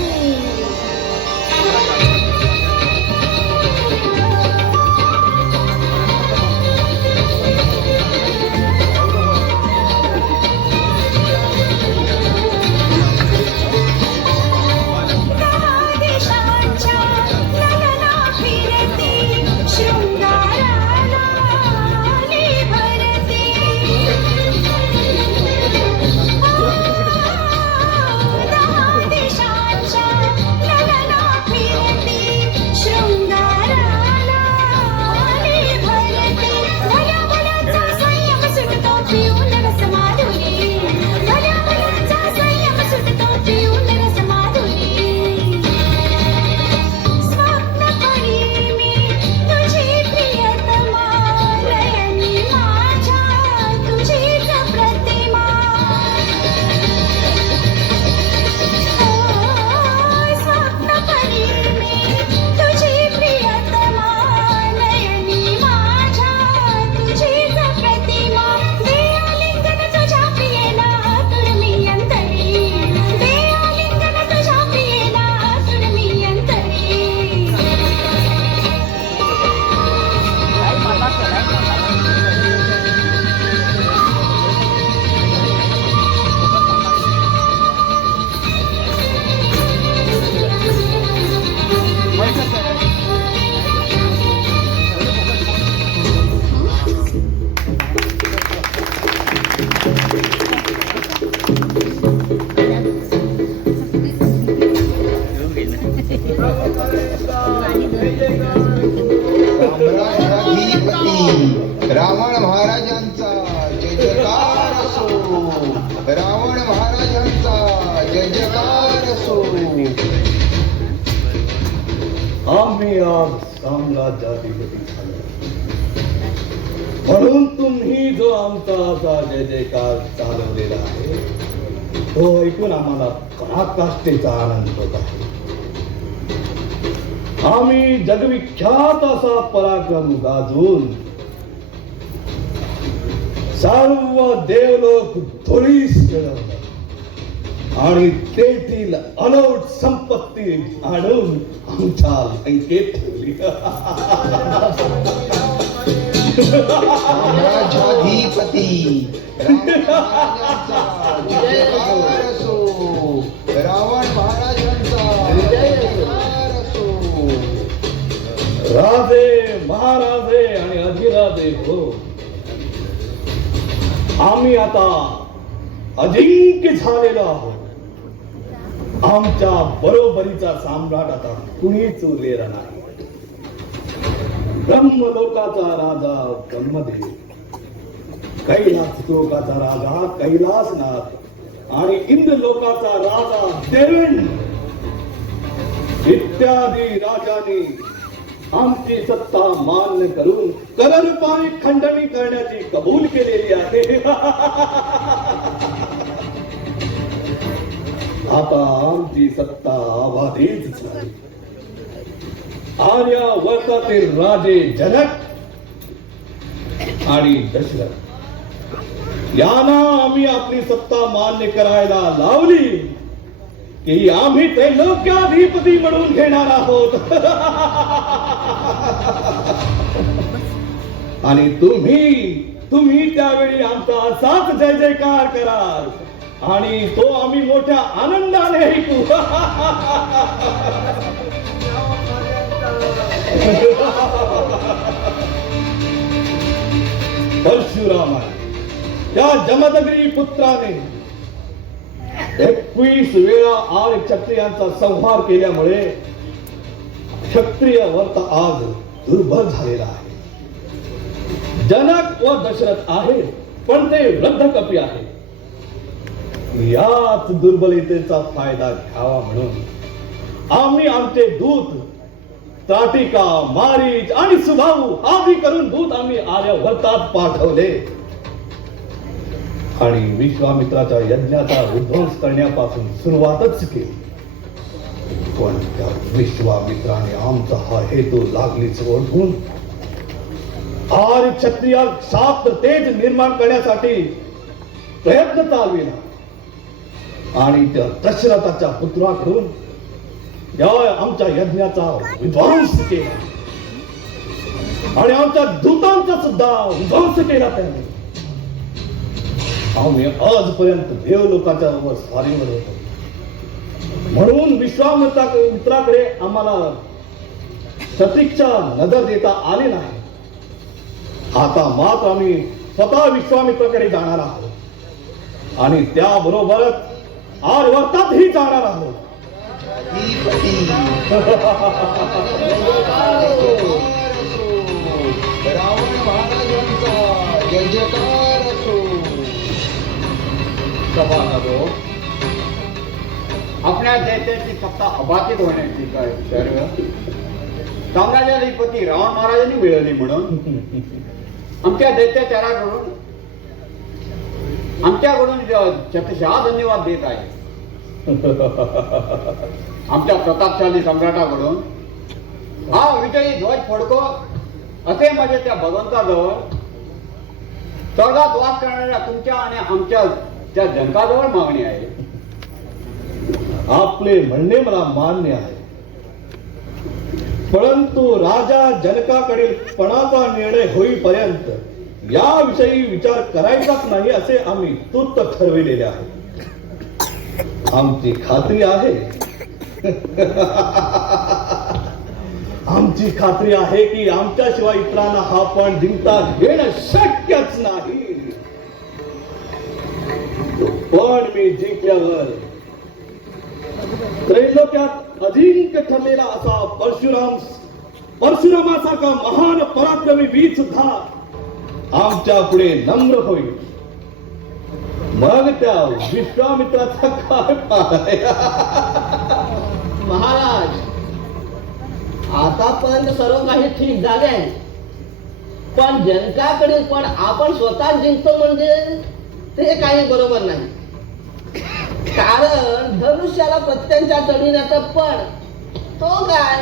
रावण महाराजांचा जय जयकार असो. रावण महाराजांचा जय जयकार असो. आम्ही आज साम्राज्याधिपती झालो म्हणून तुम्ही जो आमचा असा जय जयकार चालवलेला आहे तो ऐकून आम्हाला पराकाष्ठेचा आनंद होत आहे. आम्ही जगविख्यात असा पराक्रम गाजून सर्व देवलोक धुळीस मिळवलं आणि तेथील अनोट संपत्ती आणून आमच्या लंकेत ठेवली. साम्राज्याधिपती रावण महाराजांचा जय जयकार असो. राजे महाराजे आणि अधिराजे हो, आम्ही आता अजिंक्य झालेलो आहोत. आमच्या बरोबरीचा सम्राट आता कुणीच उरलेला नाही. ब्रह्मलोकाचा राजा ब्रह्मदेव, कैलास लोकाचा राजा कैलासनाथ आणि इंद्रलोकाचा राजा देवेंद्र इत्यादी राजांनी आमची सत्ता मान्य करून कलरूपाने खंडणी करण्याची कबूल केलेली आहे. आता आमची सत्ता अबाधित झाली. आर्यावर्तातील राजे जनक आणि दशरथ यांना आम्ही आपली सत्ता मान्य करायला लावली की आम्ही ते लोकाधिपती म्हणून घेणार आहोत. आणि तुम्ही त्यावेळी आमचा असाच जय जयकार कराल आणि तो आम्ही मोठ्या आनंदाने ऐकू. परशुरामा त्या जमदग्नी पुत्राने 21 वेळा आर्य क्षत्रियांचा संहार केल्यामुळे क्षत्रिय वर्त आज दुर्बल झालेला आहे. जनक व दशरथ आहे पण ते वृद्ध कपी आहे. याच दुर्बलतेचा फायदा घ्यावा म्हणून आम्ही आमचे दूत त्राटिका, मारीच आणि सुभाऊ आदी करून दूत आम्ही आर्यवर्तात पाठवले आणि विश्वामित्राच्या यज्ञाचा विध्वंस करण्यापासून सुरुवातच केली. पण त्या विश्वामित्राने आमचा हा हेतू लागलीच ओळखून आर्य क्षत्रियात शास्त्र तेज निर्माण करण्यासाठी प्रयत्न चालविला आणि त्या दशरथाच्या पुत्राकडून या आमच्या यज्ञाचा विध्वंस केला आणि आमच्या दूतांचा सुद्धा विध्वंस केला त्याने. आम्ही आजपर्यंत देवलोकाच्या वर स्वारीवर होतो म्हणून विश्वामित्राकडे आम्हाला सतीक्षा नजर देता आली नाही. आता मात्र आम्ही स्वतः विश्वामित्राकडे जाणार आहोत आणि त्याबरोबरच आर्यवर्तातही जाणार आहोत. रावण महाराजांचा जय जयकार असो. सभासदो, आपल्या दैत्याची सत्ता अबाधित होण्याची काय सर्व साम्राज्याधिपती रावण महाराजांनी मिळवली म्हणून आमच्या दैत्याचाराकडून आमच्याकडून शतशः धन्यवाद देत आहे. आमच्या प्रतापशाली सम्राटाकडून हा विजयी ध्वज फडको असे माझे त्या भगवंताजवळ स्वर्गात वास करणाऱ्या तुमच्या आणि आमच्या त्या जनकाजवळ मागणी आहे. आपले म्हणणे मला मान्य आहे परंतु राजा जनकाकडील पणाचा निर्णय होईपर्यंत याविषयी विचार करायचाच नाही असे आम्ही तूर्त ठरविलेले आहे. आमची खात्री आहे आमची खात्री आहे की आमच्याशिवाय इतरांना हा पण जिंकता घेणं शक्यच नाही. तो पण मी जिंकल्यावर त्रैलोक्यात अजिंक्य ठरलेला असा परशुरामासारखा महान पराक्रमी वीर सुद्धा आमच्या पुढे नम्र होईल. मग त्या विश्वामित्राचा काय पाय. महाराज, आतापर्यंत सर्व काही ठीक झाले आहे पण जनकाकडे पण आपण स्वतः जिंकतो म्हणजे ते काही बरोबर नाही. कारण धनुष्याला प्रत्यंच्या चढविण्याचा पण तो काय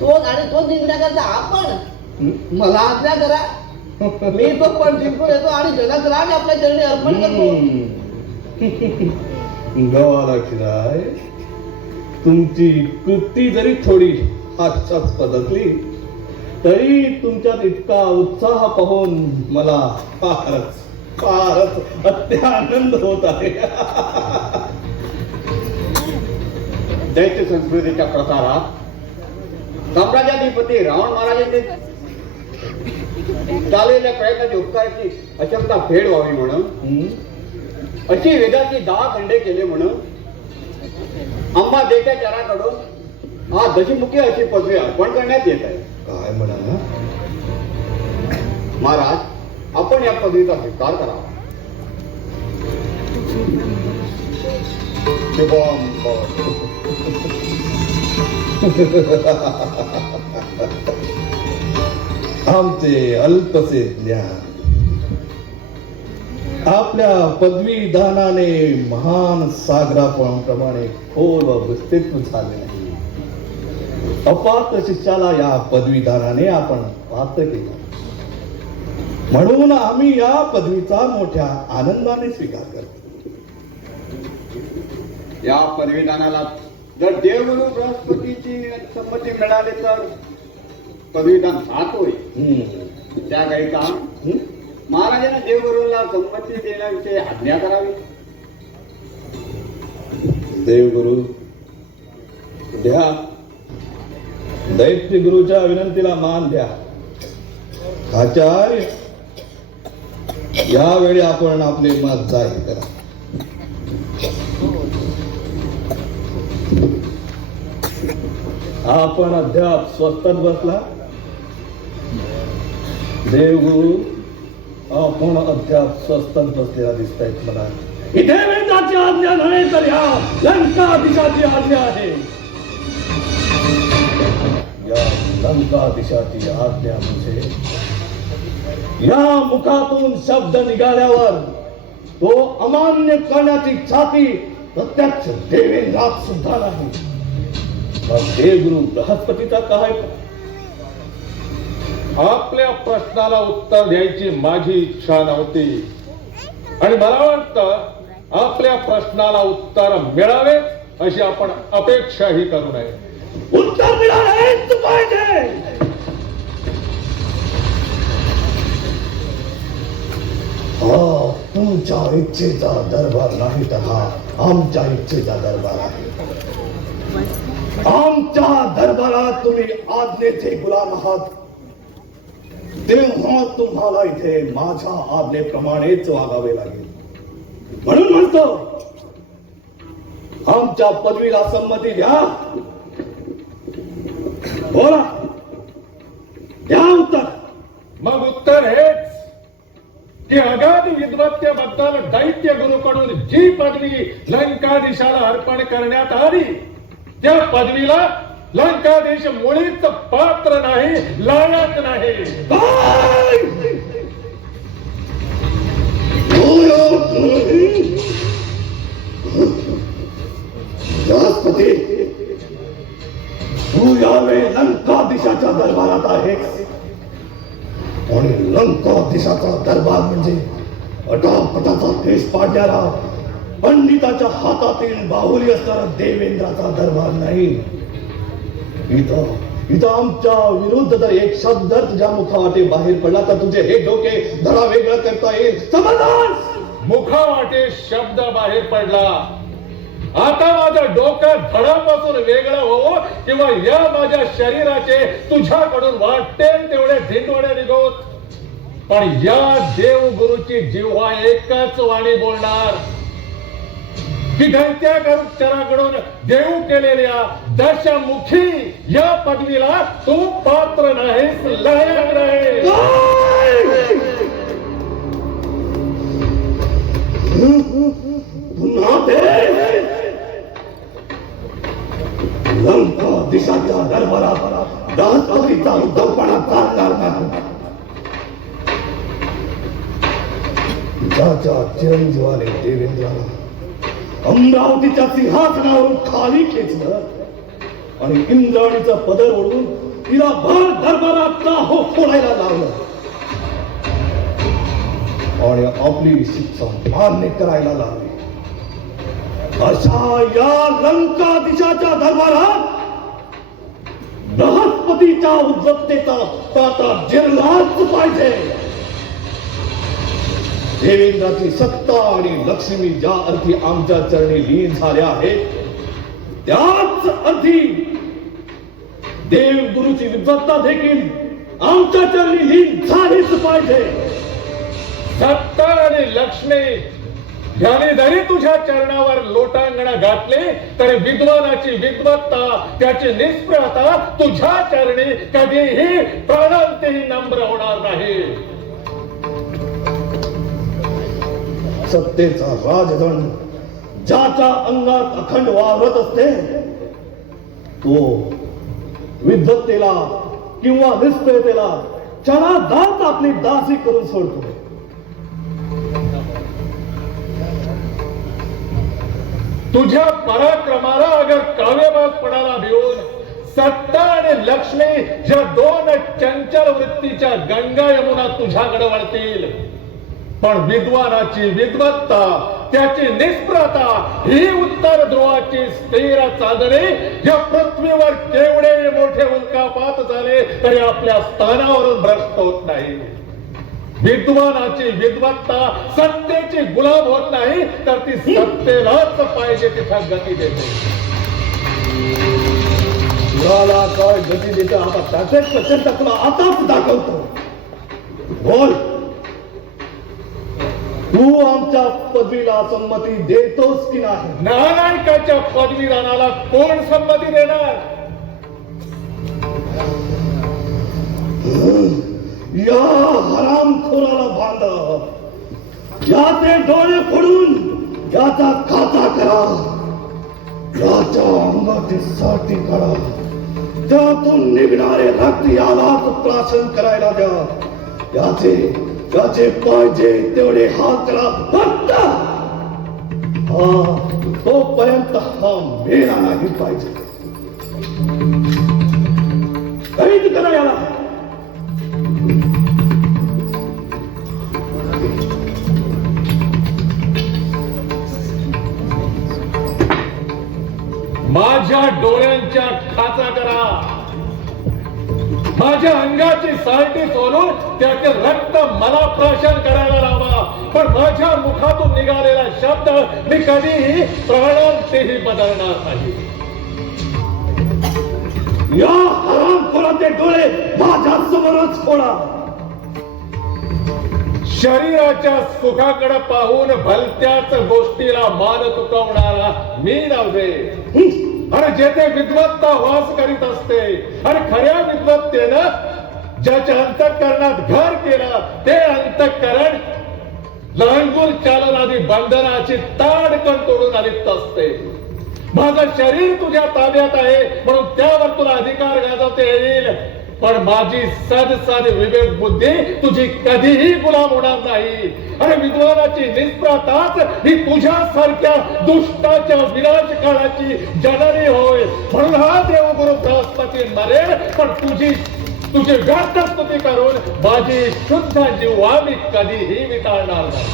तो आणि तो जिंकण्याकरता आपण मला आज्ञा करा. मी तो पण जिंकून येतो आणि जनक राज आपल्या चरणी अर्पण करतो. गवालाक्षराय, तुमची कृती जरी थोडी हास्यास्पद असली तरी तुमच्यात इतका उत्साह पाहून मला फारच फारच अत्यानंद होत आहे. दैत्य संस्कृतीच्या प्रसारात साम्राज्याधिपती रावण महाराजांनी चाललेल्या प्रयत्नाची उपकाराची अशंका फेड व्हावी म्हणून अशी वेदाची 10 खंडे केले म्हणून आम्हा दैत्याचाराकडून हा दशमुखी अशी पदवी अर्पण करण्यात येत आहे. काय म्हणा महाराज, आपण या पदवीचा स्वीकार करावा. शुभम भवतु. आमचे अल्पसे ज्ञान आपल्या पदवीदानाने महान सागराप्रमाणे खोल व विस्तृत झाले नाही. अपात्र शिष्याला या पदवीदानाने आपण पात्र केले, म्हणून आम्ही या पदवीचा मोठ्या आनंदाने स्वीकार करतो. या पदवीदानाला जर देवगुरु बृहस्पतीची संमती मिळाली तर पदवीदान हात होईल. त्याकरिता महाराजांना देवगुरूला संमती देण्याची आज्ञा करावी. देवगुरु द्या. दैत्य गुरुच्या विनंतीला मान द्या. आचार्य, यावेळी आपण आपले मत जाहीर करा. आपण अद्याप स्वस्तात बसला. देवगुरु, आपण अद्याप स्वस्तात बसलेला दिसतायत मला. इथे वेदाची आज्ञा नव्हे तर या लंकाधीशाची आज्ञा आहे. या लंकाधीशाची आज्ञा म्हणजे या मुखातून शब्द निघाल्यावर तो अमान्य करण्याची छाती प्रत्यक्ष देवेंद्रात सुद्धा नाही. मग देवगुरु बृहस्पतीचा काय? आपल्या प्रश्नाला उत्तर द्यायची माझी इच्छा नव्हती आणि मला वाटतं आपल्या प्रश्नाला उत्तर मिळावे अशी आपण अपेक्षाही करू नये. उत्तर मिळालेच पाहिजे. हा तुमच्या इच्छेचा दरबार नाही तर हा आमच्या इच्छेचा दरबार आहे. आमच्या दरबारात तुम्ही आज्ञेचे गुलाम आहात, तेव्हा तुम्हाला इथे माझ्या आज्ञेप्रमाणेच वागावे लागेल. म्हणून म्हणतो, आमच्या पदवीला संमती द्या. बोला, द्या उत्तर. मग उत्तर हेच की अगाध विद्वत्तेबद्दल दैत्य गुरुकडून जी पदवी लंकाधीशाला अर्पण करण्यात आली त्या पदवीला लंकाधीश मुळीच पात्र नाही, लायक नाही. बृहस्पती, तू यावेळी लंकाधीशाच्या दरबारात आहेस आणि लंकाधीशाचा दरबार म्हणजे अटापटाचा केस पाडणारा पंडिताच्या हातातील बाहुली असणारा देवेंद्राचा दरबार नाही. इथं आमच्या विरुद्ध जर एक शब्द तुझ्या मुखावाटे बाहेर पडला तर तुझे हे डोके धडा वेगळं करता येईल. समजलास? मुखावाटे शब्द बाहेर पडला, आता माझं डोकं धडापासून वेगळं हो किंवा या माझ्या शरीराचे तुझ्याकडून वाटेल तेवढे धिंडवडे निघोत, पण या देवगुरूची जिव्हा एकच वाणी बोलणार की दैत्याकडून देव केलेल्या दशमुखी या पदवीला तू पात्र नाहीस, लायक नाही. पुन्हा ते लंकाधीशाच्या दरबारात बृहस्पतीचा उद्धवपणा चालणार नाही. ज्याच्या चिरंजीवाने देवेंद्राला अमरावतीच्या सिंहासनावरून खाली खेचलं आणि इंद्राणीचा पदर ओढून तिला भर दरबारात हो फोडायला लावलं आणि आपली शिक्षा मान्य करायला लावली, अशा या लंकाधीशाच्या दरबारात बृहस्पतीच्या उज्ज्वलतेचा आता जिरलाच पाहिजे. देवेंद्राची सत्ता आणि लक्ष्मी ज्या अर्थी आमच्या चरणी लीन झाल्या आहेत त्याच अर्थी देवगुरुची विद्वत्ता देखील आमच्या चरणी लीन झालीच पाहिजे. सत्ता आणि लक्ष्मी याने जरी तुझ्या चरणावर लोटांगण घातले तरी विद्वानाची विद्वत्ता त्याची निष्प्रता तुझ्या चरणी कधीही प्राणांतही नम्र होणार नाही. सत्तेचा राजदंड ज्याच्या अंगात अखंड वावरत असते तो विद्वत्तेला किंवा निष्प्रतेला क्षणार्धात आपली दासी करून सोडतो. तुझ्या पराक्रमाला अगर काव्यबाजपणाला भिवून सत्ता आणि लक्ष्मी ज्या दोन चंचल वृत्तीच्या गंगा यमुना तुझ्याकडे वळतील, पण विद्वानाची विद्वत्ता त्याची निष्प्रता ही उत्तर ध्रुवाची स्थिर चांदणे या पृथ्वीवर केवढे मोठे उल्कापात झाले तरी आपल्या स्थानावरून भ्रष्ट होत नाही. विद्वानाची विद्वत्ता सत्तेची गुलाम होत नाही तर ती सत्तेलाच पाहिजे तिथं गती देते. कुणाला काय गती देते आता त्याचे प्रचंड तुला आताच दाखवतो. बोल, तू आमच्या पदवीला संमती देतोस की नाही? नालायकाच्या पदवीदानाला कोण संमती देणार? या हरामखोराला बांधा, याचे डोळे फोडून याचा खाता करा, याच्या अंगाची साठी करा, त्यातून निघणारे रक्त यालाच प्राशन करायला द्या. याचे पाहिजे तेवढे हात करा फक्त. तोपर्यंत हा मेला नाही पाहिजे. कैद करा याला. माझ्या डोळ्यांच्या खाचा करा, माझ्या अंगाची सारटी सोडून त्याचे रक्त मला प्राशन करायला लावा, पण माझ्या मुखातून निघालेला शब्द मी कधीही प्राणांतही बदलणार नाही. या हरामखोराचे डोळे माझ्या समोरच फोडा. शरीराच्या सुखाकडे पाहून भलत्याच गोष्टीला मान तुकवणारा मी नव्हे. अरे जेथे विद्वत्ता वास करीत असते आणि खऱ्या विद्वत्तेनं ज्याच्या अंतःकरणात घर केलं ते अंतःकरण लहानगुल चालनादी बंधनाची ताडकन तोडून आलीत असते. माझं शरीर तुझ्या ताब्यात आहे म्हणून त्यावर तुला अधिकार गाजवता येईल, पण माझी सद विवेक बुद्धी तुझी कधीही गुलाम होणार नाही. अरे विद्वानाची निष्प्रताच ही तुझ्यासारख्या दुष्टाच्या विनाश काळाची जननी होय. म्हणून हा देवगुरु बृहस्पती मरेल, पण तुझी व्यर्थ स्तुती करून माझी शुद्ध जीवा मी कधीही विटाळणार नाही.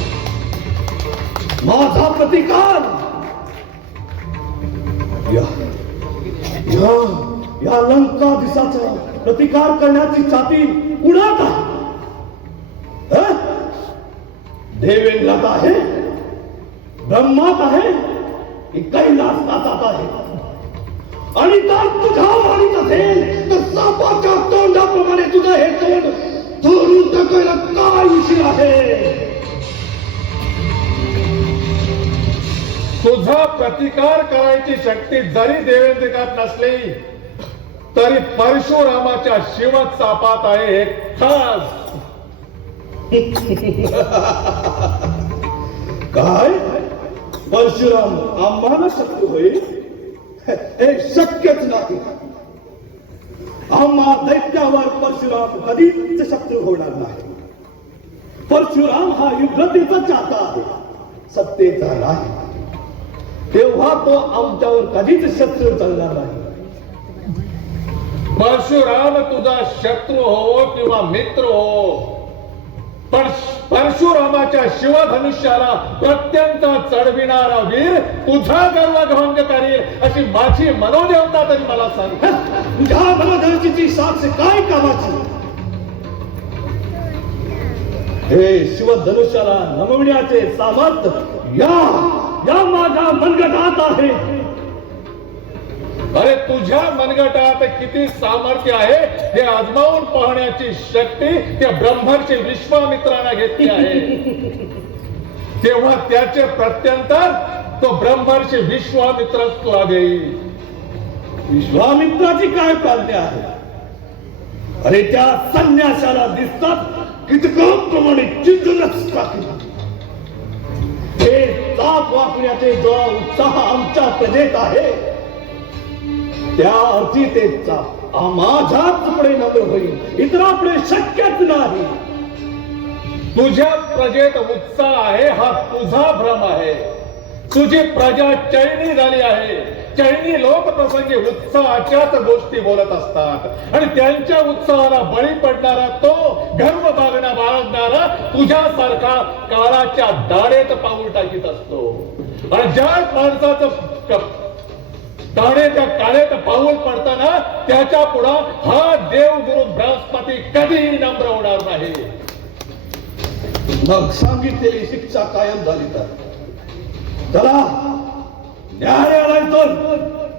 माझा प्रतिकार या लंकाधीशाचा प्रतिकार करण्याची छाती कुणात आहे? देवेंद्रात आहे, ब्रह्मात आहे की कैलासात आहे? आणि तर तुझ्या वाणीत असेल तर सापाच्या तोंडाप्रमाणे तुझं हे तोंड तोडून टाकायला काय उशीर आहे? तुझा प्रतिकार करायची शक्ती जरी देवेंद्रिकात नसली तरी परशुरामाच्या शिवत सापात आहे हे खास. काय परशुराम आम्हाला शक्य होईल? हे शक्यच नाही. आम्हा दैत्यावर परशुराम कधीच शत्रू होणार नाही. परशुराम हा युद्धतेचा चाहता आहे, सत्तेचा नाही. तेव्हा तो आमच्यावर कधीच शत्रू चालणार नाही. परशुराम तुझा शत्रू हो किंवा मित्र हो, पण परशुरामाच्या शिवधनुष्याला प्रत्यंत चढविणारा वीर तुझा गर्वभंग करील अशी माझी मनोदेवता तरी मला सांग. तुझ्या मनोधर्तीची साक्ष काय कामाची? हे शिवधनुष्याला नमविण्याचे सामर्थ या माझ्या मनगटात आहे. अरे तुझ्या मनगटात किती सामर्थ्य आहे हे आजमावून पाहण्याची शक्ती त्या ब्रह्मर्षी विश्वामित्रांना घेतली आहे. तेव्हा त्याचे प्रत्यंतर तो ब्रह्मर्षी विश्वामित्रच तुला देईल. विश्वामित्राची काय प्राज्ञा आहे? अरे त्या संन्यासाला दिसतात कितकांप्रमाणे चिंतनच टाकले. हे ताप वाकण्याचे जो उत्साह आमच्या प्रजेत आहे त्या अर्थी ते माझ्याच पुढे नम्र होईल, इतरापुढे शक्यच नाही. तुझ्या प्रजेत उत्साह आहे हा तुझा भ्रम आहे. तुझी प्रजा चैनी झाली आहे. चैनी लोक प्रसंगी उत्साहाच्याच गोष्टी बोलत असतात आणि त्यांच्या उत्साहाला बळी पडणारा तो गर्व बाळगणारा तुझ्यासारखा काळाच्या दाढेत पाऊल टाकीत असतो. आणि ज्या माणसाचं दाढे त्या काळेत पाऊल पडताना त्याच्या पुढे हा देवगुरु बृहस्पती कधीही नम्र होणार नाही. मग सांगितलेली शिक्षा कायम झाली तर चला न्यायालय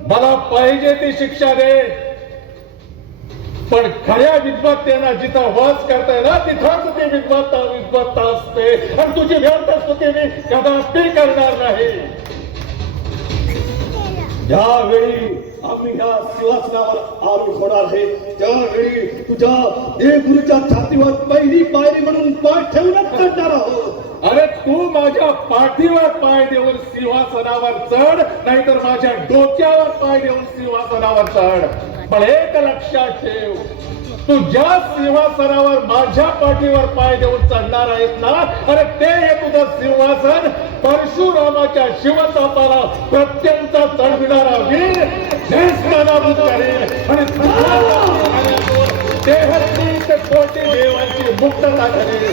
मला पाहिजे ती शिक्षा दे. पण खऱ्या विद्वत्तेना जिथं वास करताय ना तिथंच ती विद्वत्ता असते आणि तुझी व्यर्थ स्तुती मी कदापि करणार नाही. ज्यावेळी आम्ही ह्या सिंहासनावर आरूढ होणार आहे त्यावेळी तुझ्या देवगुरूच्या छातीवर पहिली पायरी म्हणून पाय ठेवूनच चढणार आहोत. अरे तू माझ्या पाठीवर पाय देऊन सिंहासनावर चढ, नाहीतर माझ्या डोक्यावर पाय देऊन सिंहासनावर चढ. पण एक लक्षात ठेव, तू ज्या सिंहासनावर माझ्या पाठीवर पाय देऊन चढणार आहेस ना, अरे ते हे तुझं सिंहासन परशुरामाच्या शिवतापाला प्रत्यंत चढविणारा वीर नेस्तनाबूत करेल आणि तेहतीस कोटी देवांची मुक्तता करेल.